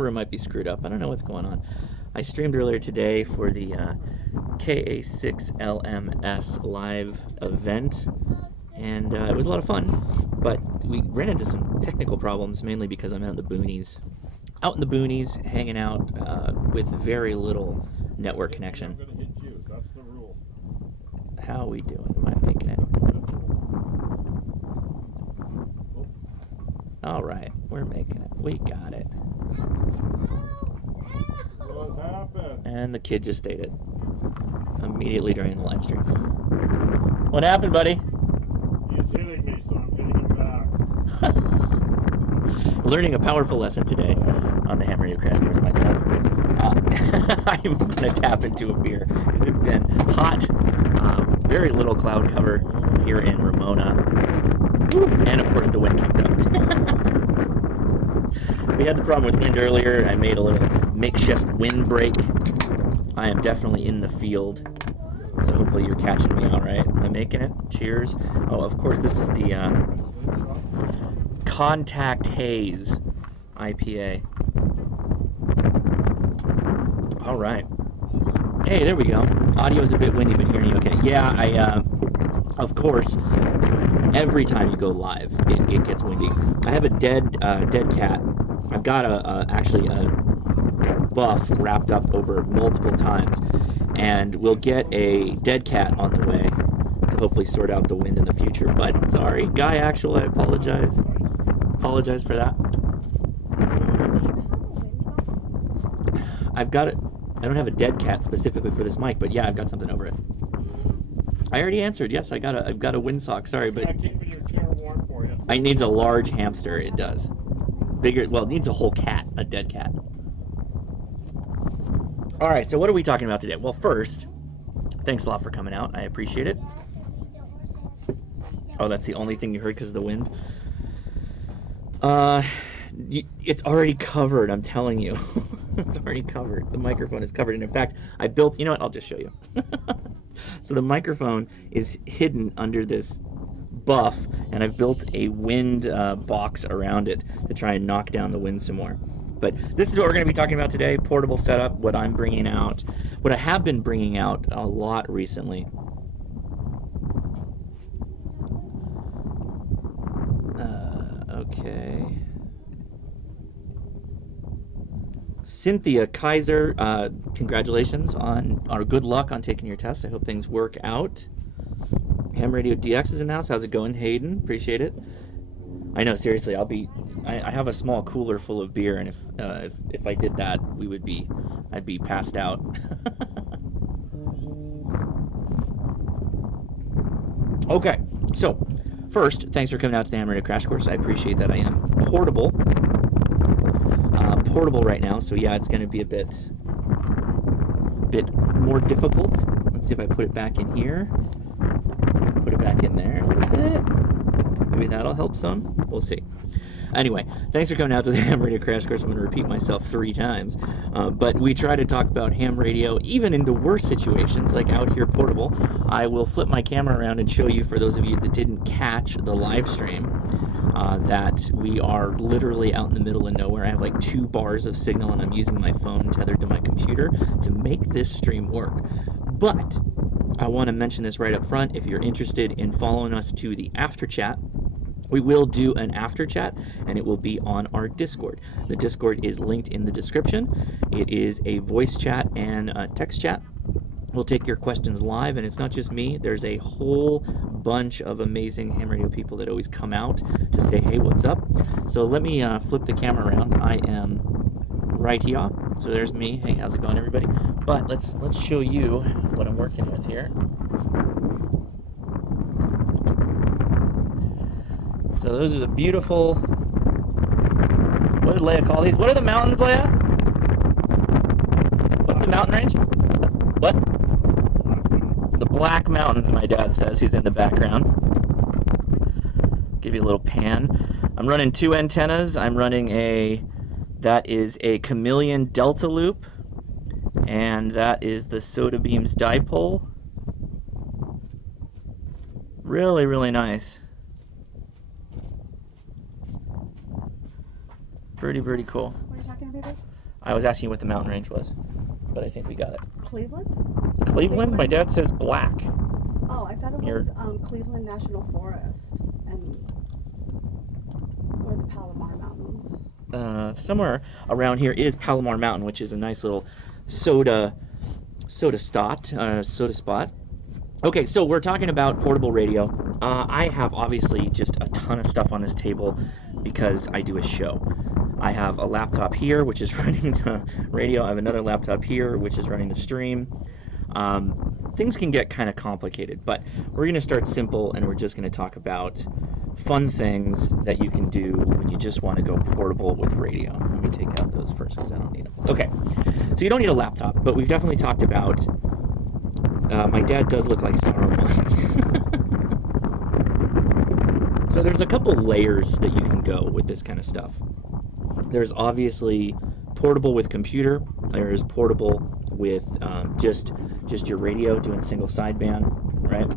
chat room might be screwed up. I don't know what's going on. I streamed earlier today for the KA6LMS live event, and it was a lot of fun, but we ran into some technical problems, mainly because I'm out in the boonies. Out in the boonies, hanging out with very little network connection. I'm gonna hit you. That's the rule. How are we doing? Am I making it? All right, we're making it. We got it. What happened? And the kid just ate it immediately during the live stream. What happened, buddy? He's hitting me, so I'm hitting him back. Learning a powerful lesson today on the Ham Radio Crash Course myself. I'm going to tap into a beer because it's been hot, very little cloud cover here in Ramona, and of course the wind kicked up. We had the problem with wind earlier. I made a little makeshift windbreak. I am definitely in the field, so hopefully you're catching me all right. Am I making it? Cheers. Oh, of course, this is the Contact Haze IPA. All right. Hey, there we go. Audio's a bit windy, but hearing you okay. Yeah, of course, every time you go live, it gets windy. I have a dead cat. I've got actually a buff wrapped up over multiple times, and we'll get a dead cat on the way to hopefully sort out the wind in the future. But sorry, Guy Actual, I apologize. Apologize for that. I've got it. I don't have a dead cat specifically for this mic, but yeah, I've got something over it. I already answered. Yes, I've got a windsock. Sorry, but Yeah, keeping your chair warm for you. it needs a large hamster. It does. Bigger. Well, it needs a whole cat, a dead cat. All right. So what are we talking about today? Well, first, thanks a lot for coming out. I appreciate it. Oh, that's the only thing you heard because of the wind. It's already covered. I'm telling you. It's already covered. The microphone is covered. And in fact, I built, you know what, I'll just show you. So the microphone is hidden under this buff, and I've built a wind box around it to try and knock down the wind some more. But this is what we're going to be talking about today, portable setup, what I'm bringing out, what I have been bringing out a lot recently. Okay. Cynthia Kaiser, congratulations on, or good luck on taking your test. I hope things work out. Ham Radio DX is in the house. How's it going, Hayden? Appreciate it. I know, seriously, I have a small cooler full of beer, and if I did that, I'd be passed out. Okay, so first, thanks for coming out to the Ham Radio Crash Course. I appreciate that. I am portable right now, so yeah, it's going to be a bit more difficult. Let's see if I put it back in here. Put it back in there a little bit. Maybe that'll help some. We'll see. Anyway, thanks for coming out to the Ham Radio Crash Course. I'm going to repeat myself 3 times. But we try to talk about ham radio, even into worse situations, like out here portable. I will flip my camera around and show you, for those of you that didn't catch the live stream, that we are literally out in the middle of nowhere. I have like 2 bars of signal, and I'm using my phone tethered to my computer to make this stream work. But I want to mention this right up front. If you're interested in following us to the after chat, we will do an after chat, and it will be on our Discord. The Discord is linked in the description. It is a voice chat and a text chat. We'll take your questions live, and it's not just me. There's a whole bunch of amazing ham radio people that always come out to say, hey, what's up? So let me flip the camera around. I am right here. So there's me. Hey, how's it going, everybody? But let's show you what I'm working with here. So those are the beautiful, what did Leia call these? What are the mountains, Leia? What's the mountain range? What? The Black Mountains, my dad says. He's in the background. Give you a little pan. I'm running 2 antennas. I'm running that is a Chameleon Delta Loop, and that is the Soda Beams dipole. Really, really nice. Pretty cool. What are you talking maybe? I was asking you what the mountain range was, but I think we got it. Cleveland? Cleveland? My dad says Black. Oh, I thought it You're- was Cleveland National Forest and or the Palomar Mountains. Somewhere around here is Palomar Mountain, which is a nice little soda spot. Okay, so we're talking about portable radio. I have obviously just a ton of stuff on this table because I do a show. I have a laptop here, which is running the radio. I have another laptop here, which is running the stream. Things can get kind of complicated, but we're going to start simple, and we're just going to talk about fun things that you can do when you just want to go portable with radio. Let me take out those first because I don't need them. Okay, so you don't need a laptop, but we've definitely talked about... my dad does look like Saruman. So there's a couple layers that you can go with this kind of stuff. There's obviously portable with computer. There's portable with just your radio doing single sideband, right?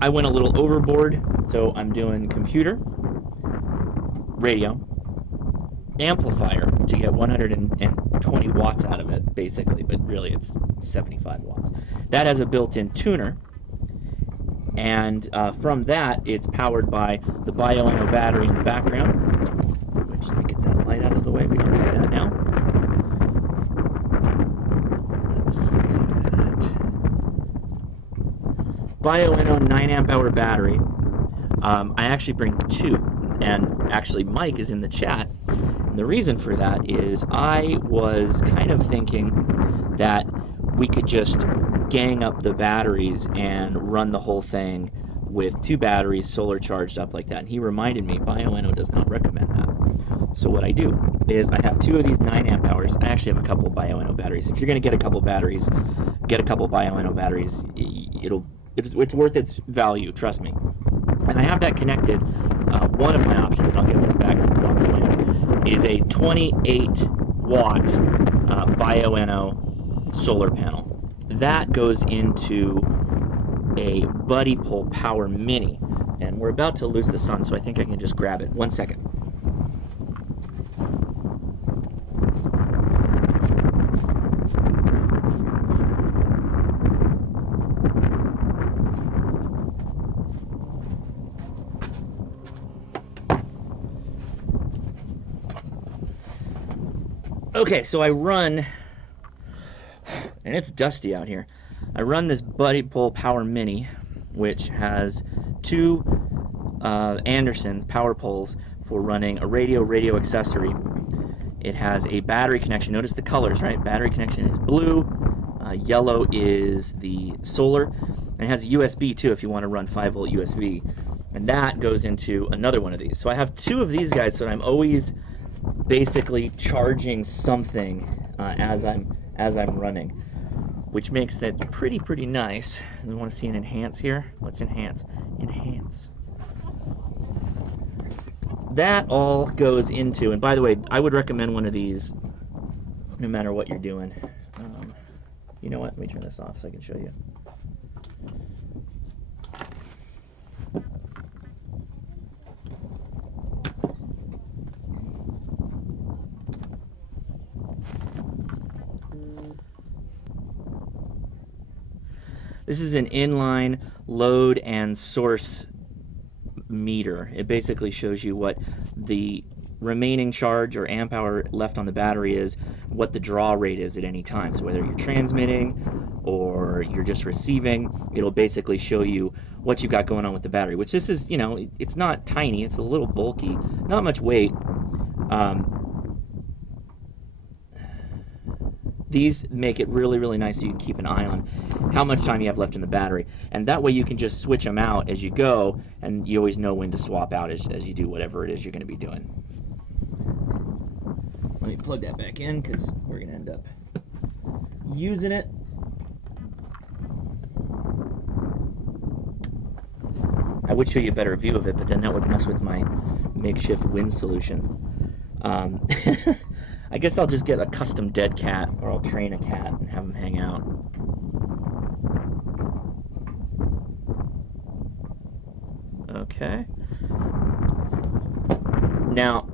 I went a little overboard, so I'm doing computer, radio, amplifier to get 120 watts out of it, basically, but really it's 75 watts. That has a built-in tuner, and from that, it's powered by the Bioenno battery in the background, which, let me get that light out of the way, we don't need that now. Let's do that. Bioenno 9 amp hour battery. I actually bring two, and actually Mike is in the chat. And the reason for that is I was kind of thinking that we could just gang up the batteries and run the whole thing with two batteries solar charged up like that. And he reminded me, Bioenno does not recommend that. So what I do is I have two of these 9 amp hours. I actually have a couple of Bioenno batteries. If you're going to get a couple batteries, get a couple Bioenno batteries. It's worth its value, trust me. And I have that connected. One of my options, and I'll get this back off the land, is a 28 watt Bioenno solar panel. That goes into a Buddy Pull Power Mini, and we're about to lose the sun, so I think I can just grab it. 1 second. Okay, so I run, and it's dusty out here. I run this Buddy Pull Power Mini, which has two Andersons power poles for running a radio accessory. It has a battery connection. Notice the colors, right? Battery connection is blue, yellow is the solar, and it has a USB too if you want to run 5-volt USB. And that goes into another one of these. So I have two of these guys, so I'm always basically charging something as I'm running, which makes that pretty nice. We want to see an enhance here. Let's enhance. Enhance. That all goes into, and by the way, I would recommend one of these no matter what you're doing. You know what? Let me turn this off so I can show you. This is an inline load and source meter. It basically shows you what the remaining charge or amp hour left on the battery is, what the draw rate is at any time. So whether you're transmitting or you're just receiving, it'll basically show you what you got going on with the battery, which this is, you know, it's not tiny, it's a little bulky, not much weight. These make it really nice so you can keep an eye on how much time you have left in the battery. And that way you can just switch them out as you go, and you always know when to swap out as you do whatever it is you're going to be doing. Let me plug that back in because we're going to end up using it. I would show you a better view of it, but then that would mess with my makeshift wind solution. I guess I'll just get a custom dead cat, or I'll train a cat and have them hang out. Okay. Now,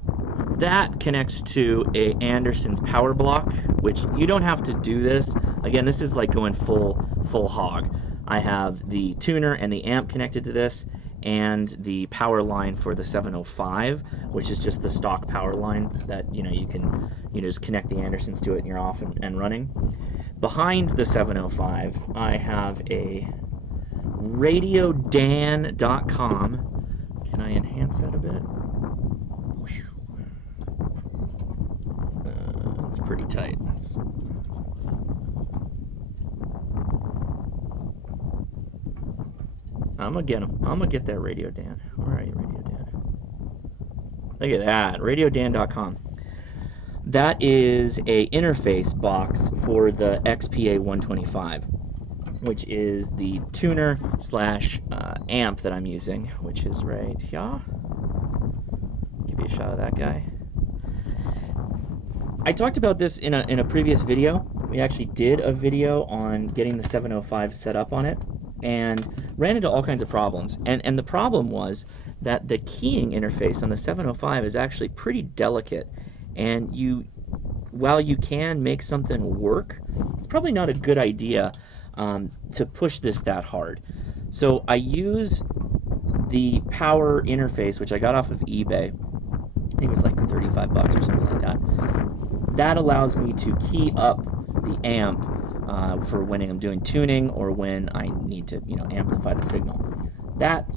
that connects to a Anderson's power block, which you don't have to do this. Again, this is like going full hog. I have the tuner and the amp connected to this, and the power line for the 705, which is just the stock power line that you can just connect the Andersons to it and you're off and running. Behind the 705, I have a radiodan.com. Can I enhance that a bit? It's pretty tight. I'm gonna get him. I'm gonna get that Radio Dan. Where are you, Radio Dan? Look at that, radiodan.com. That is a interface box for the XPA 125, which is the tuner slash amp that I'm using, which is right here. Give you a shot of that guy. I talked about this in a previous video. We actually did a video on getting the 705 set up on it, and ran into all kinds of problems. And the problem was that the keying interface on the 705 is actually pretty delicate, and while you can make something work, it's probably not a good idea to push this that hard. So I use the power interface, which I got off of eBay. I think it was like 35 bucks or something like that. That allows me to key up the amp for when I'm doing tuning or when I need to, amplify the signal. That's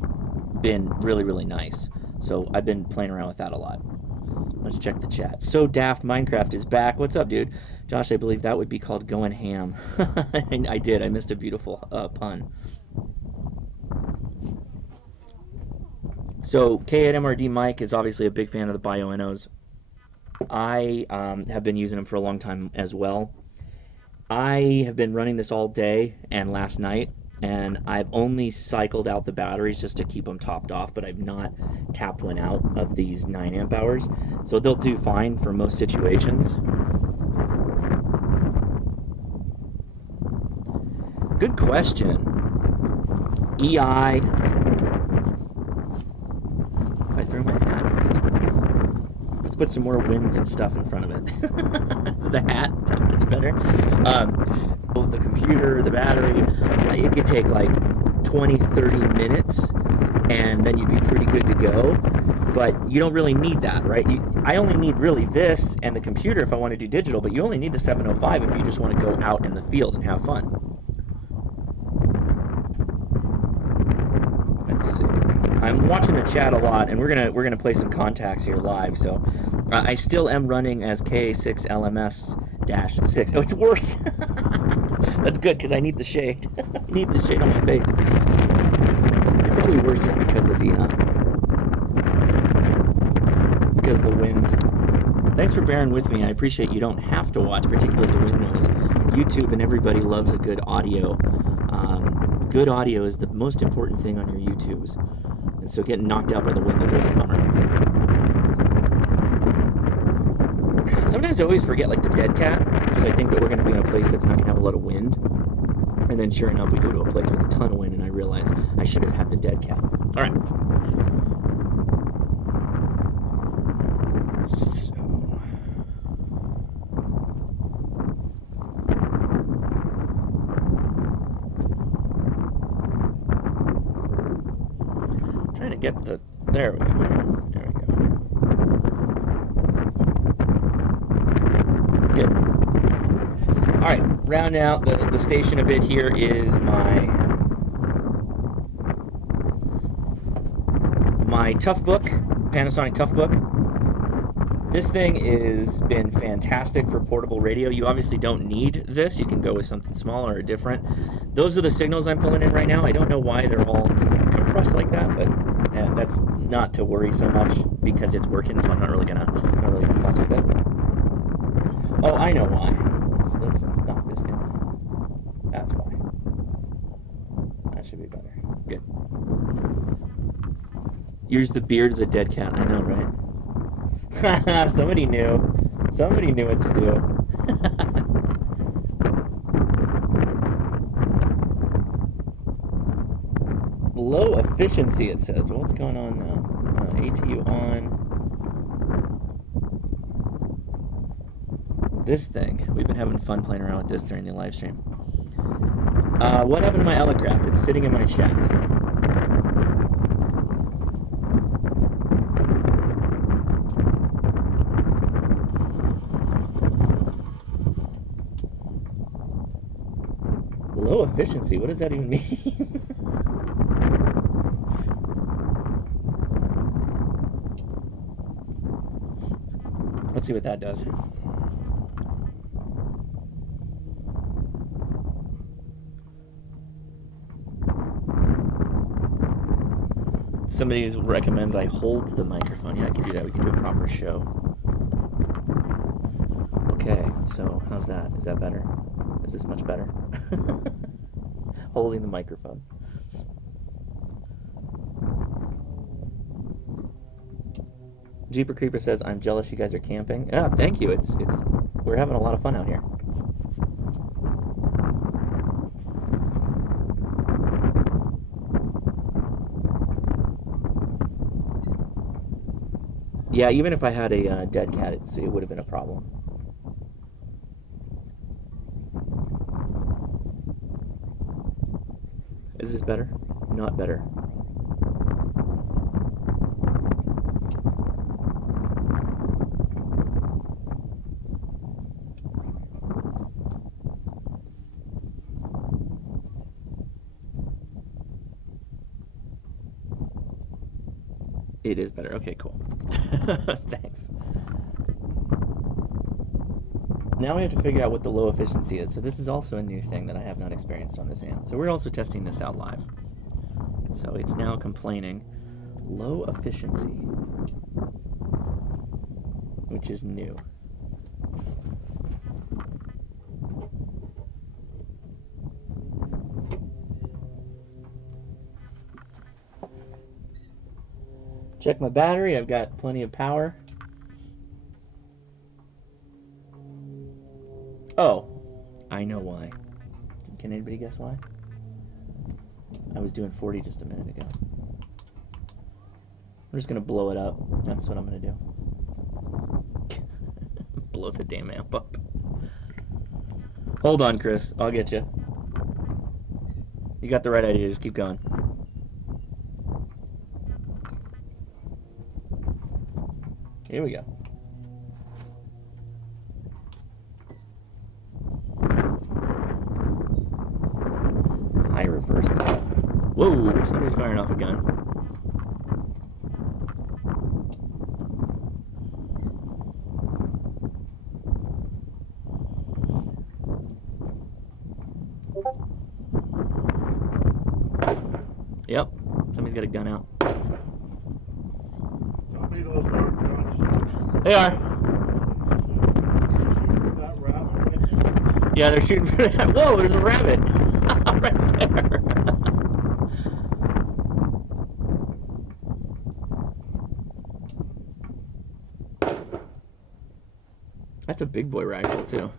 been really, really nice. So I've been playing around with that a lot. Let's check the chat. So Daft Minecraft is back. What's up, dude? Josh, I believe that would be called going ham. I did. I missed a beautiful pun. So K8MRD Mike is obviously a big fan of the Bioennos. I have been using them for a long time as well. I have been running this all day and last night, and I've only cycled out the batteries just to keep them topped off, but I've not tapped one out of these 9 amp hours. So they'll do fine for most situations. Good question. EI. I threw my hat. Let's put some more wind and stuff in front of it. It's the hat. That much better. The computer, the battery, it could take like 20-30 minutes, and then you'd be pretty good to go. But you don't really need that, right? I only need really this and the computer if I want to do digital, but you only need the 705 if you just want to go out in the field and have fun. Let's see. I'm watching the chat a lot, and we're gonna play some contacts here live. So I still am running as K6LMS-6. Oh, it's worse. That's good because I need the shade. I need the shade on my face. It's probably worse just because of the wind. Thanks for bearing with me. I appreciate you don't have to watch, particularly the windmills. YouTube and everybody loves a good audio. Good audio is the most important thing on your YouTubes. And so getting knocked out by the wind is always a bummer. Sometimes I always forget like the dead cat, because I think that we're going to be in a place that's not going to have a lot of wind. And then sure enough, we go to a place with a ton of wind, and I realize I should have had the dead cat. All right. So... trying to get the... There we go. There we go. Good. All right, round out the station a bit. Here is my Toughbook, Panasonic Toughbook. This thing has been fantastic for portable radio. You obviously don't need this. You can go with something smaller or different. Those are the signals I'm pulling in right now. I don't know why they're all compressed like that, but that's not to worry so much because it's working, so I'm not really gonna fuss with it. Oh, I know why. Let's knock this down. That's why. That should be better. Good. Use the beard as a dead cat. I know, right? Somebody knew. Somebody knew what to do. Low efficiency, it says. What's going on now? ATU on. this thing. We've been having fun playing around with this during the live stream. What happened to my Elecraft? It's sitting in my shack. Low efficiency? What does that even mean? Let's see what that does. Somebody recommends I hold the microphone. Yeah, I can do that. We can do a proper show. Okay, so how's that? Is that better? Is this much better? Holding the microphone. Jeeper Creeper says, I'm jealous you guys are camping. Yeah, thank you. We're having a lot of fun out here. Yeah, even if I had a dead cat, it would have been a problem. Is this better? Not better. It is better. Okay, cool. Thanks. Now we have to figure out what the low efficiency is. So this is also a new thing that I have not experienced on this amp. So we're also testing this out live. So it's now complaining low efficiency, which is new. Check my battery. I've got plenty of power. Oh, I know why. Can anybody guess why? I was doing 40 just a minute ago. I'm just going to blow it up. That's what I'm going to do. Blow the damn amp up. Hold on, Chris. I'll get you. You got the right idea. Just keep going. Here we go. High reverse. Whoa, somebody's firing off a gun. Yep, somebody's got a gun out. Tell me those aren't gunshots. They are. That rabbit right there? Yeah, they're shooting for that. Whoa, there's a rabbit. Right there. That's a big boy rifle too.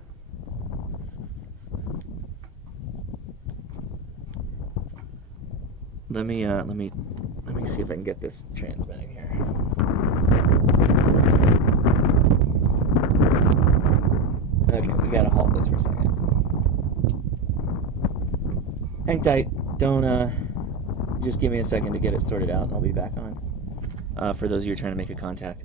Let me see if I can get this transmitting here. Okay, we gotta halt this for a second. Hang tight. Don't just give me a second to get it sorted out and I'll be back on. For those of you who are trying to make a contact.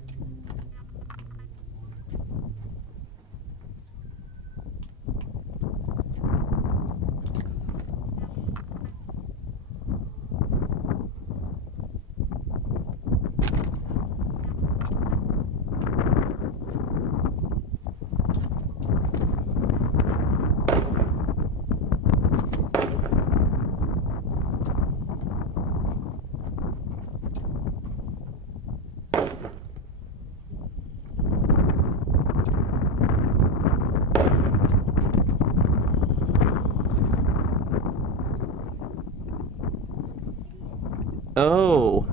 Oh.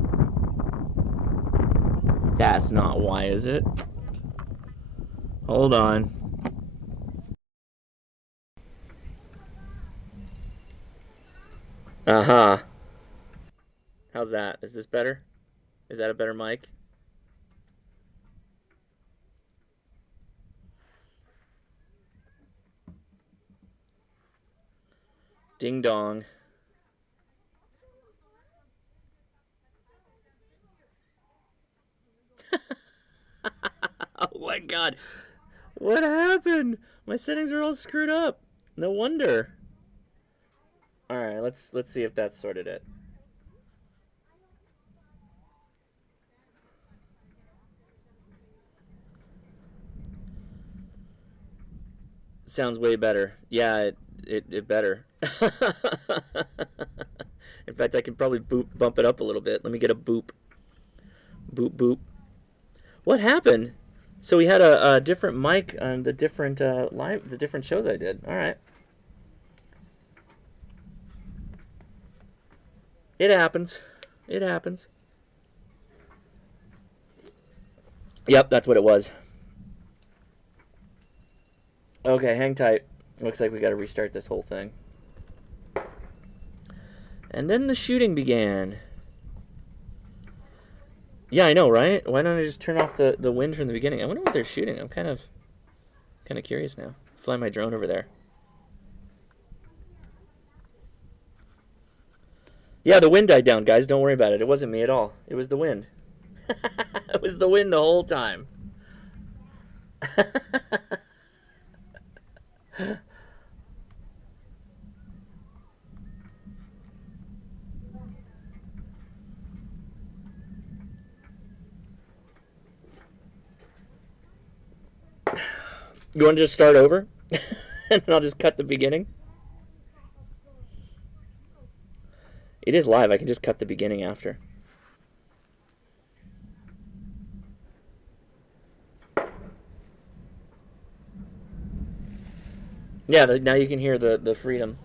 That's not why, is it? Hold on. Uh-huh. How's that? Is this better? Is that a better mic? Ding dong. Oh my god. What happened? My settings are all screwed up. No wonder. Alright, let's see if that sorted it. Sounds way better. Yeah, it better. In fact, I can probably bump it up a little bit. Let me get a boop. Boop, boop. What happened? So we had a different mic on the different the different shows I did. All right. It happens. It happens. Yep, that's what it was. Okay, hang tight. Looks like we got to restart this whole thing. And then the shooting began. Yeah, I know, right? Why don't I just turn off the wind from the beginning? I wonder what they're shooting. I'm kind of curious now. Fly my drone over there. Yeah, the wind died down, guys. Don't worry about it. It wasn't me at all. It was the wind. It was the wind the whole time. You want to just start over? And I'll just cut the beginning? It is live. I can just cut the beginning after. Yeah, now you can hear the freedom.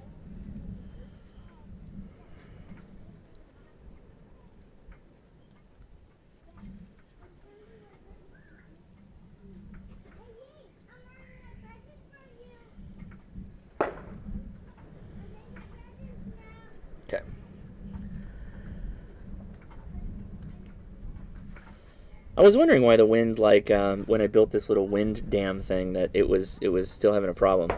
Okay. I was wondering why the wind, like when I built this little wind dam thing, that it was still having a problem.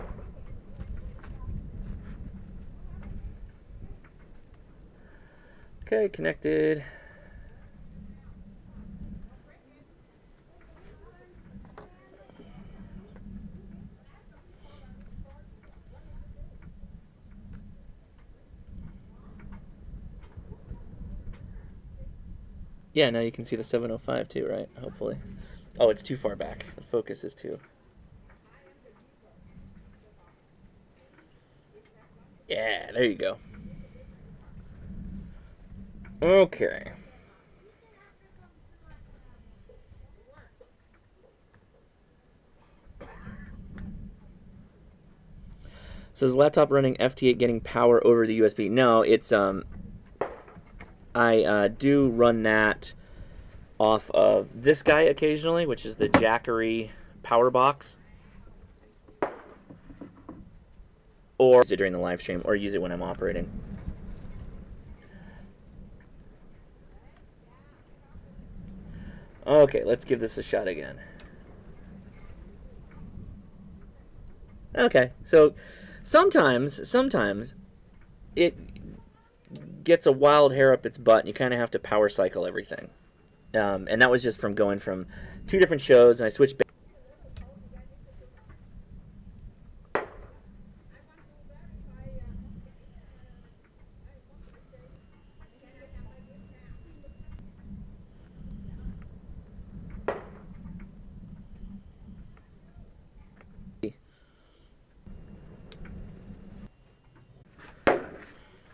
Okay, connected. Yeah, now you can see the 705 too, right? Hopefully. Oh, it's too far back. The focus is too. Yeah, there you go. Okay. So is the laptop running FT8 getting power over the USB? No, it's I do run that off of this guy occasionally, which is the Jackery Power Box. Or use it during the live stream, or use it when I'm operating. Okay, let's give this a shot again. Okay, so sometimes it gets a wild hair up its butt, and you kind of have to power cycle everything. And that was just from going from 2 different shows, and I switched.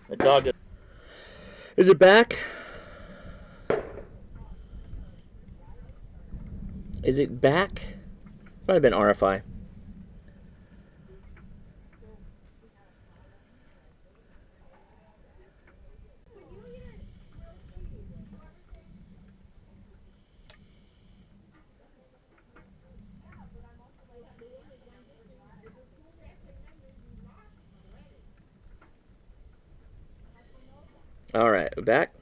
The dog. Is it back? Is it back? Might have been RFI. All right, we're back.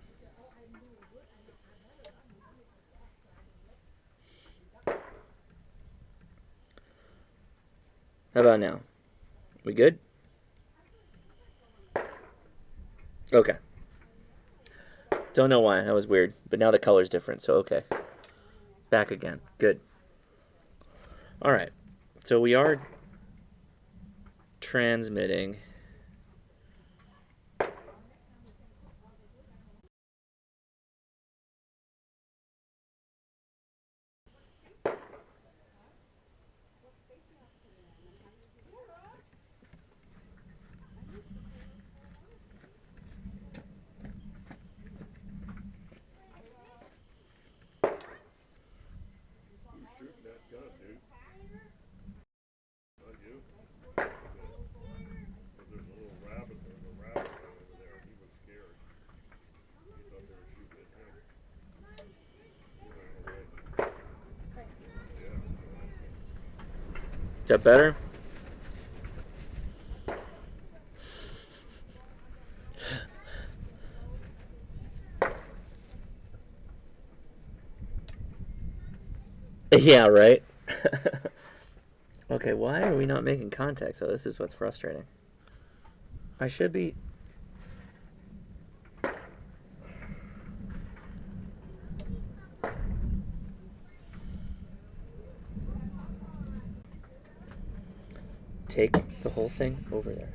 How about now? We good? Okay. Don't know why. That was weird. But now the color's different, so okay. Back again. Good. All right. So we are transmitting. Is that better? Yeah, right? Okay, why are we not making contact? So this is what's frustrating. I should be... Take the whole thing over there.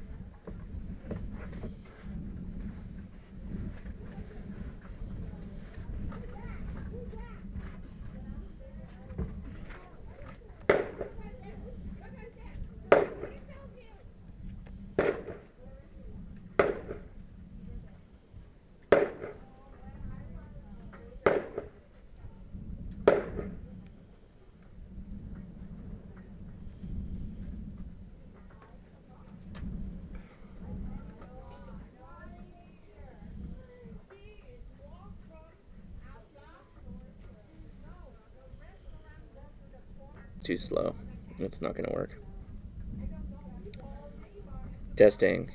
Too slow. It's not going to work. Testing.